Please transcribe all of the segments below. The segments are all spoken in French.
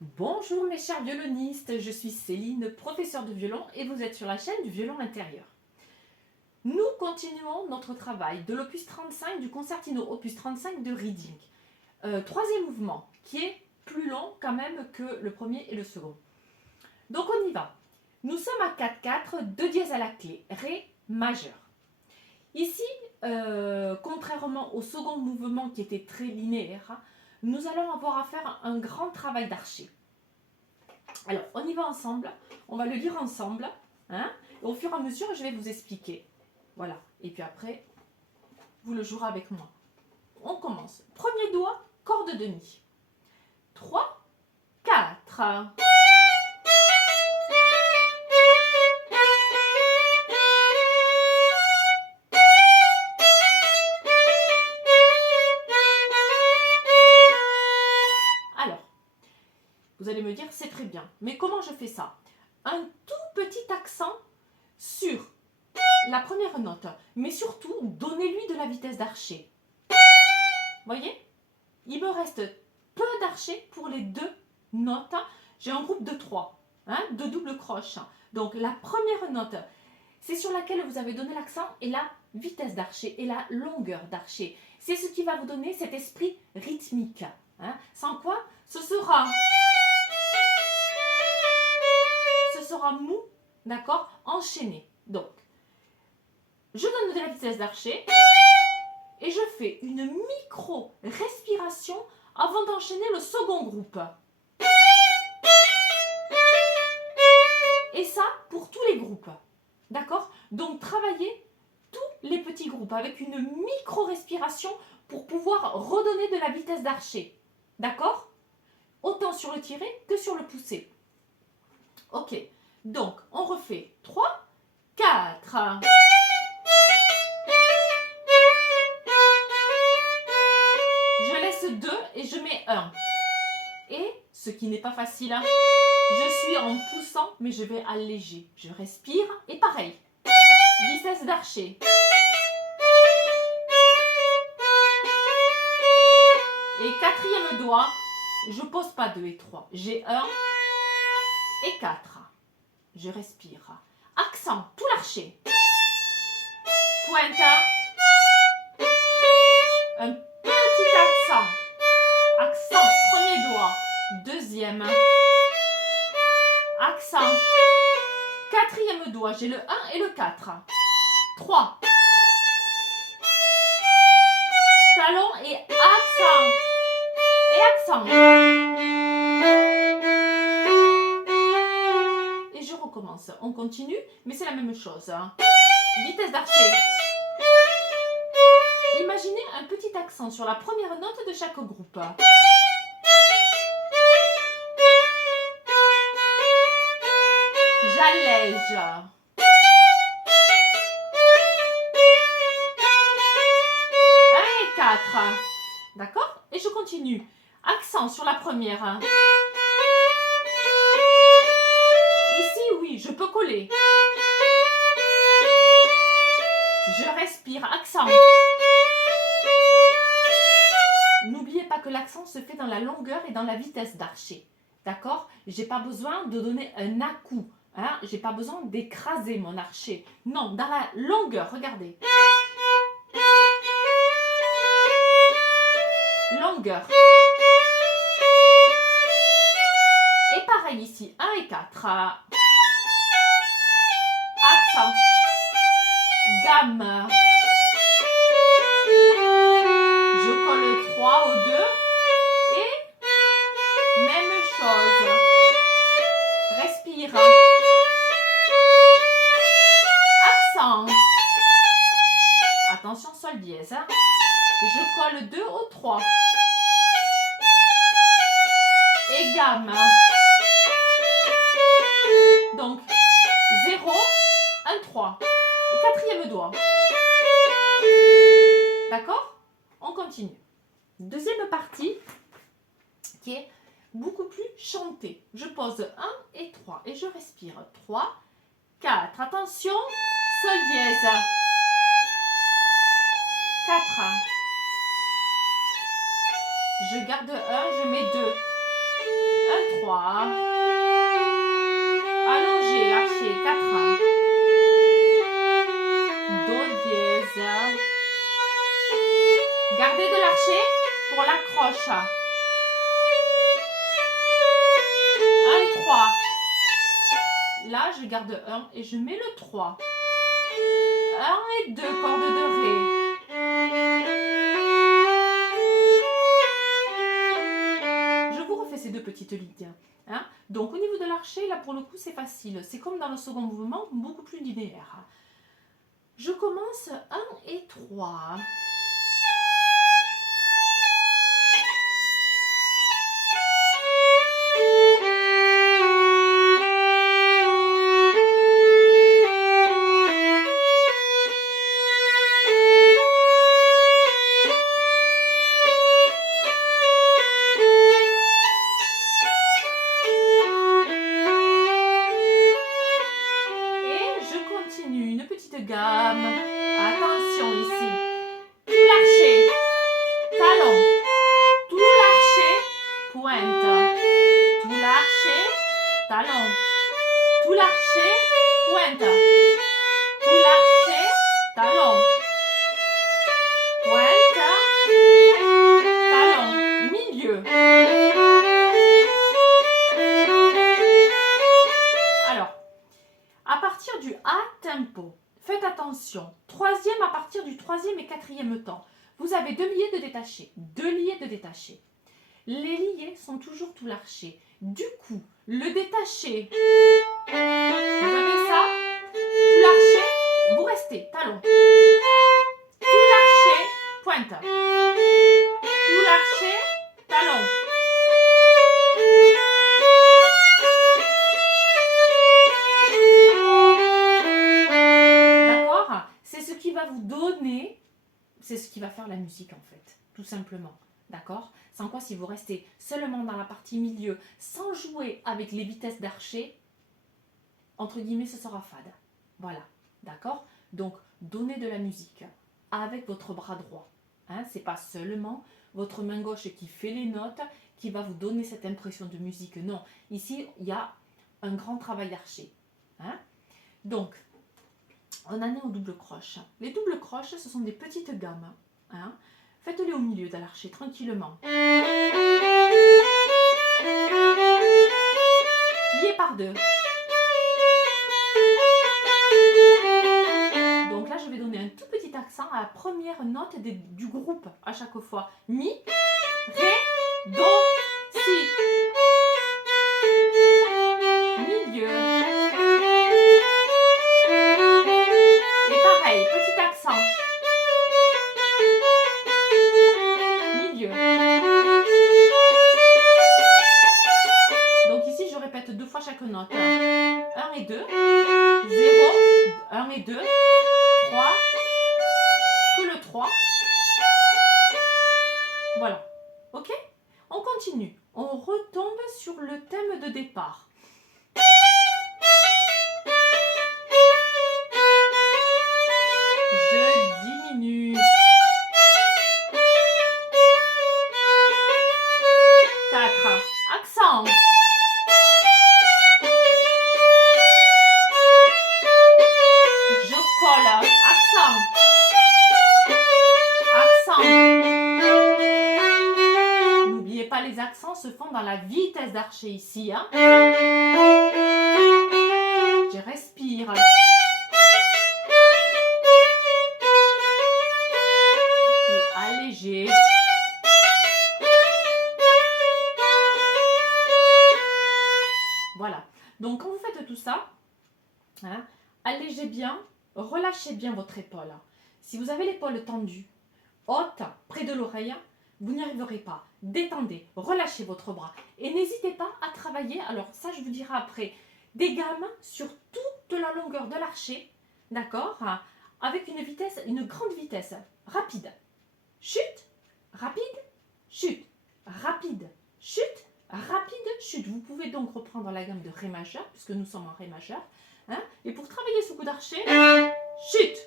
Bonjour mes chers violonistes, je suis Céline, professeure de violon et vous êtes sur la chaîne du violon intérieur. Nous continuons notre travail de l'opus 35 du concertino opus 35 de Reading. Troisième mouvement qui est plus long quand même que le premier et le second. Donc on y va. Nous sommes à 4-4, 2 dièse à la clé, Ré majeur. Ici, contrairement au second mouvement qui était très linéaire, nous allons avoir à faire un grand travail d'archer. Alors, on y va ensemble, on va le lire ensemble, hein, et au fur et à mesure, je vais vous expliquer. Voilà, et puis après, vous le jouerez avec moi. On commence. Premier doigt, corde de mi. 3, 4. Alors, vous allez me dire, c'est très bien. Mais comment je fais ça? Un tout petit accent sur la première note. Mais surtout, donnez-lui de la vitesse d'archer. Voyez? Il me reste peu d'archers pour les deux notes. J'ai un groupe de 3, hein, de double croche. Donc la première note, c'est sur laquelle vous avez donné l'accent et la vitesse d'archer et la longueur d'archer. C'est ce qui va vous donner cet esprit rythmique. Hein. Sans quoi, ce sera mou, d'accord, enchaîné. Donc, je donne de la vitesse d'archer et je fais une micro-respiration avant d'enchaîner le second groupe. Et ça, pour tous les groupes. D'accord? Donc, travaillez tous les petits groupes avec une micro-respiration pour pouvoir redonner de la vitesse d'archer. D'accord? Autant sur le tiré que sur le poussé. Ok. Donc, on refait 3, 4. Je laisse 2 et je mets 1. Et, ce qui n'est pas facile, hein, je suis en poussant, mais je vais alléger. Je respire et pareil. Vitesse d'archer. Et quatrième doigt, je pose pas 2 et 3. J'ai 1 et 4. Je respire. Accent, tout l'archer. Pointe. Un petit accent. Accent, premier doigt. Deuxième. Accent. Quatrième doigt, j'ai le 1 et le 4. 3. Talon et accent. Et accent. Et je recommence. On continue, mais c'est la même chose. Vitesse d'archer. Imaginez un petit accent sur la première note de chaque groupe. J'allège. 4. D'accord? Et je continue. Accent sur la première. Ici, oui, je peux coller. Je respire. Accent. N'oubliez pas que l'accent se fait dans la longueur et dans la vitesse d'archer. D'accord? J'ai pas besoin de donner un à-coup. Hein? J'ai pas besoin d'écraser mon archer. Non, dans la longueur, regardez. Longueur. Et pareil ici, 1 et 4. Accent. Gamme. Je colle 3 au 2. Et même chose. Respire. Accent. Attention, sol dièse. Hein. Je colle 2 au 3. Et gamme. Donc, 0, 1, 3. Et quatrième doigt. D'accord? On continue. Deuxième partie qui est beaucoup plus chantée. Je pose 1 et 3 et je respire. 3, 4. Attention, sol dièse. 4. Je garde 1, je mets 2. 1, 3. Allongez l'archer, 4. Do dièse. Gardez de l'archer pour l'accroche. 1, 3. Là, je garde 1 et je mets le 3. 1 et 2, corde de Ré. Je vous refais ces deux petites lignes. Hein? Donc, au niveau de l'archer, là, pour le coup, c'est facile. C'est comme dans le second mouvement, beaucoup plus linéaire. Je commence 1 et 3. Gamme. Attention ici. Tout l'archer. Talon. Tout l'archer. Pointe. Tout l'archer. Talon. Tout l'archer. Pointe. Tout l'archer. Talon. Pointe. Talon. Milieu. Alors, à partir du A tempo, faites attention, troisième à partir du troisième et quatrième temps, vous avez 2 liés de détachés, 2 liés de détachés. Les liés sont toujours tout l'archer. Du coup, le détaché, vous avez ça, tout l'archer, vous restez, talon. Tout l'archer, pointe. Tout l'archer, talon. Vous donner, c'est ce qui va faire la musique en fait, tout simplement, d'accord? Sans quoi, si vous restez seulement dans la partie milieu, sans jouer avec les vitesses d'archer, entre guillemets, ce sera fade. Voilà, d'accord? Donc, donnez de la musique avec votre bras droit. Hein? C'est pas seulement votre main gauche qui fait les notes qui va vous donner cette impression de musique. Non, ici, il y a un grand travail d'archer. Hein? Donc, on en est au double croche. Les doubles croches, ce sont des petites gammes. Hein. Faites-les au milieu de l'archer, tranquillement. Liés par 2. Donc là, je vais donner un tout petit accent à la première note du groupe à chaque fois. Mi, Ré, Do, Si. Milieu. Petit accent. Milieu. Donc ici, je répète 2 fois chaque note. 1 et 2. 0. 1 et 2. 3. Que le 3. Voilà. Ok? On continue. On retombe sur le thème de départ. Je diminue. 4. Accent. Je colle. Accent. Accent. N'oubliez pas, les accents se font dans la vitesse d'archer ici. Hein. Je respire. Allégé. Voilà. Donc, quand vous faites tout ça, hein, allégez bien, relâchez bien votre épaule. Si vous avez l'épaule tendue, haute, près de l'oreille, vous n'y arriverez pas. Détendez, relâchez votre bras. Et n'hésitez pas à travailler, alors ça je vous dirai après, des gammes sur toute la longueur de l'archer, d'accord, avec une vitesse, une grande vitesse, rapide. Chute, rapide, chute, rapide, chute, rapide, chute. Vous pouvez donc reprendre la gamme de Ré majeur, puisque nous sommes en Ré majeur. Hein, et pour travailler ce coup d'archer, chute,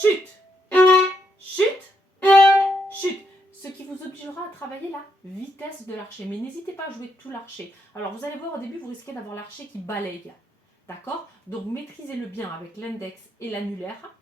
chute, chute, chute. Ce qui vous obligera à travailler la vitesse de l'archet. Mais n'hésitez pas à jouer tout l'archet. Alors, vous allez voir, au début, vous risquez d'avoir l'archet qui balaye. D'accord? Donc, maîtrisez-le bien avec l'index et l'annulaire.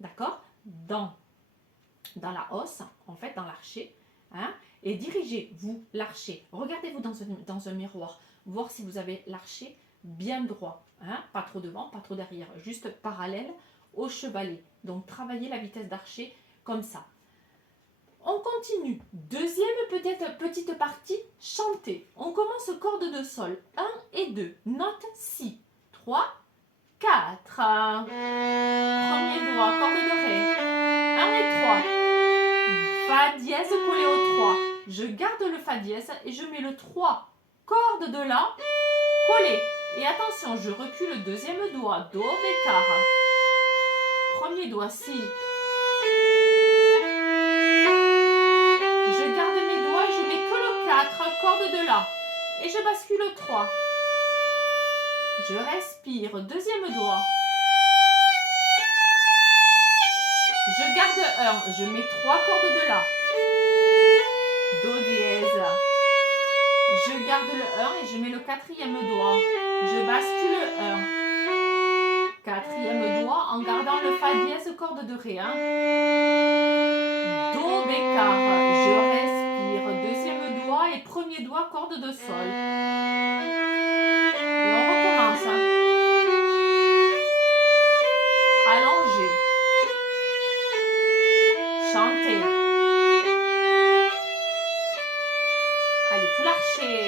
D'accord? Dans la hausse, en fait, dans l'archet. Hein? Et dirigez-vous l'archet. Regardez-vous dans un miroir. Voir si vous avez l'archet bien droit. Hein? Pas trop devant, pas trop derrière. Juste parallèle au chevalet. Donc, travaillez la vitesse d'archet comme ça. On continue. Deuxième petite partie, chanter. On commence corde de sol. 1 et 2. Note si. 3, 4. Premier doigt, corde de ré. 1 et 3. Fa dièse collé au 3. Je garde le fa dièse et je mets le 3. Corde de la collé. Et attention, je recule le deuxième doigt. Do, bécard. Premier doigt, si. Je garde mes doigts et je mets que le 4. Corde de la. Et je bascule le 3. Je respire. Deuxième doigt. Je garde 1. Je mets 3 cordes de la. Do dièse. Je garde le 1 et je mets le quatrième doigt. Je bascule 1. Quatrième doigt en gardant le fa dièse corde de ré. Do bécard. Je respire. Deuxième doigt et premier doigt corde de sol. Et on recommence. Allongé. Chanter. Allez, tout l'archet.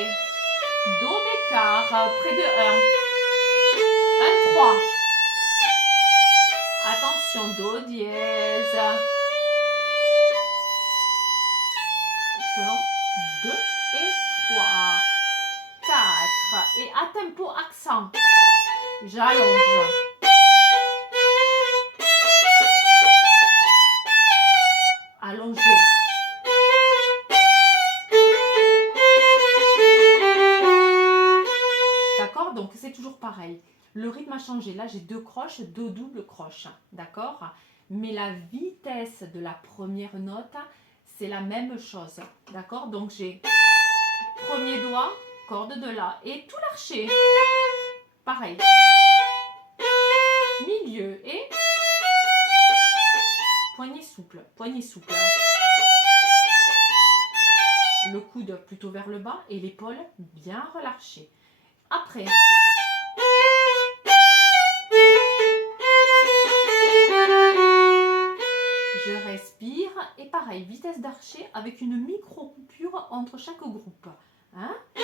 Do bécard, près de 1. 1, 3. Attention, do dièse. 2 et 3. 4. Et à tempo accent. J'allonge. Allongé. D'accord? Donc c'est toujours pareil. Le rythme a changé. Là, j'ai 2 croches, 2 doubles croches. D'accord? Mais la vitesse de la première note, c'est la même chose. D'accord? Donc j'ai premier doigt, corde de la et tout l'archet. Pareil. Milieu et poignet souple. Poignet souple. Le coude plutôt vers le bas et l'épaule bien relâchée. Après. Je respire et pareil, vitesse d'archet avec une micro-coupure entre chaque groupe. Hein? Je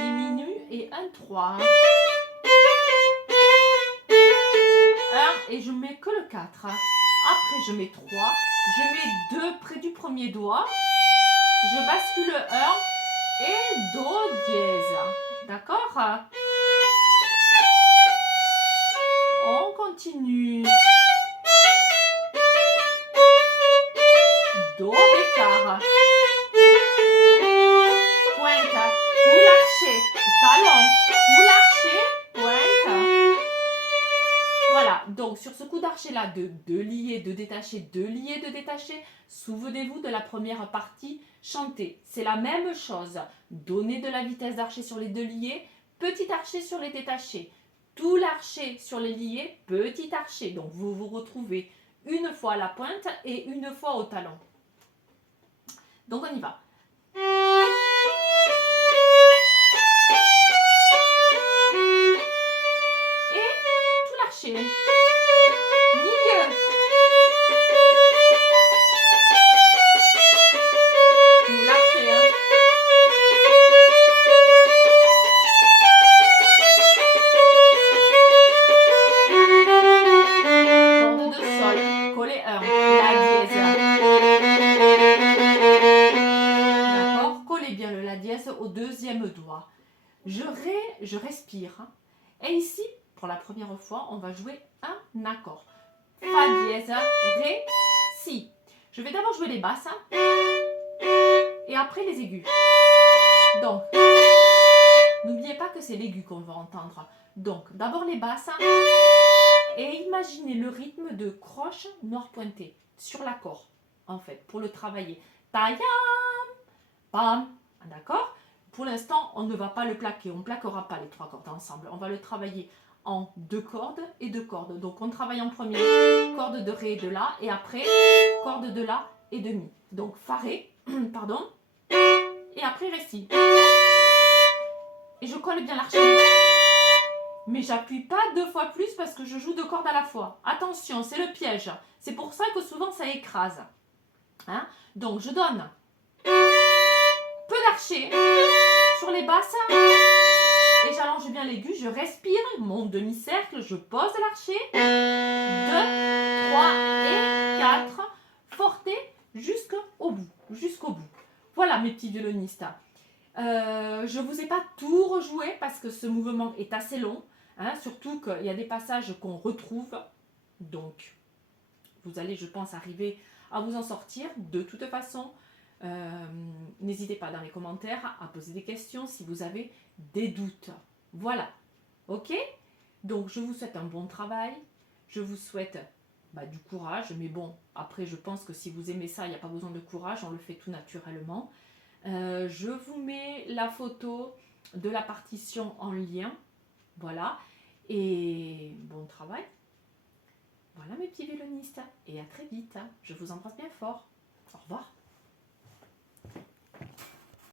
diminue et 1, 3. 1 et je mets que le 4. Après, je mets 3. Je mets 2 près du premier doigt. Je bascule 1 et do dièse. D'accord? On continue. Do bécard. Pointe. Tout l'archet. Talon. Tout l'archet. Pointe. Voilà. Donc sur ce coup d'archet là de 2 liés, 2 détachés, 2 liés, 2 détachés, souvenez-vous de la première partie, chanter. C'est la même chose. Donnez de la vitesse d'archet sur les 2 liés, petit archet sur les détachés. Tout l'archet sur les liés, petit archet. Donc vous vous retrouvez une fois à la pointe et une fois au talon. Donc on y va. Et tout l'archet. Milieu. Tout l'archet. Corde de sol. Collé 1. La dièse. D'accord? Collez bien le la dièse au deuxième doigt. Je respire. Et ici, pour la première fois, on va jouer un accord. Fa dièse, ré, si. Je vais d'abord jouer les basses et après les aigus. Donc, n'oubliez pas que c'est l'aigu qu'on va entendre. Donc, d'abord les basses Et imaginez le rythme de croche noir pointé sur l'accord, en fait, pour le travailler. Tayam, pam, d'accord? Pour l'instant, on ne va pas le plaquer, on ne plaquera pas les 3 cordes ensemble. On va le travailler en 2 cordes et 2 cordes. Donc on travaille en premier corde de Ré et de La, et après corde de La et de Mi. Donc Fa Ré, pardon, et après Ré Si. Et je colle bien l'archet. Mais j'appuie pas 2 fois plus parce que je joue 2 cordes à la fois. Attention, c'est le piège. C'est pour ça que souvent ça écrase. Hein? Donc je donne peu d'archet sur les basses et j'allonge bien l'aigu, je respire, mon demi-cercle, je pose l'archet. 2, 3 et 4, forte jusqu'au bout, jusqu'au bout. Voilà mes petits violonistes. Je ne vous ai pas tout rejoué parce que ce mouvement est assez long, hein, surtout qu'il y a des passages qu'on retrouve, donc vous allez, je pense, arriver à vous en sortir de toute façon. N'hésitez pas dans les commentaires à poser des questions si vous avez des doutes. Voilà, ok? Donc je vous souhaite un bon travail, je vous souhaite du courage, mais bon, après je pense que si vous aimez ça, il n'y a pas besoin de courage, on le fait tout naturellement. Je vous mets la photo de la partition en lien, voilà, et bon travail. Voilà mes petits violonistes, et à très vite, je vous embrasse bien fort. Au revoir.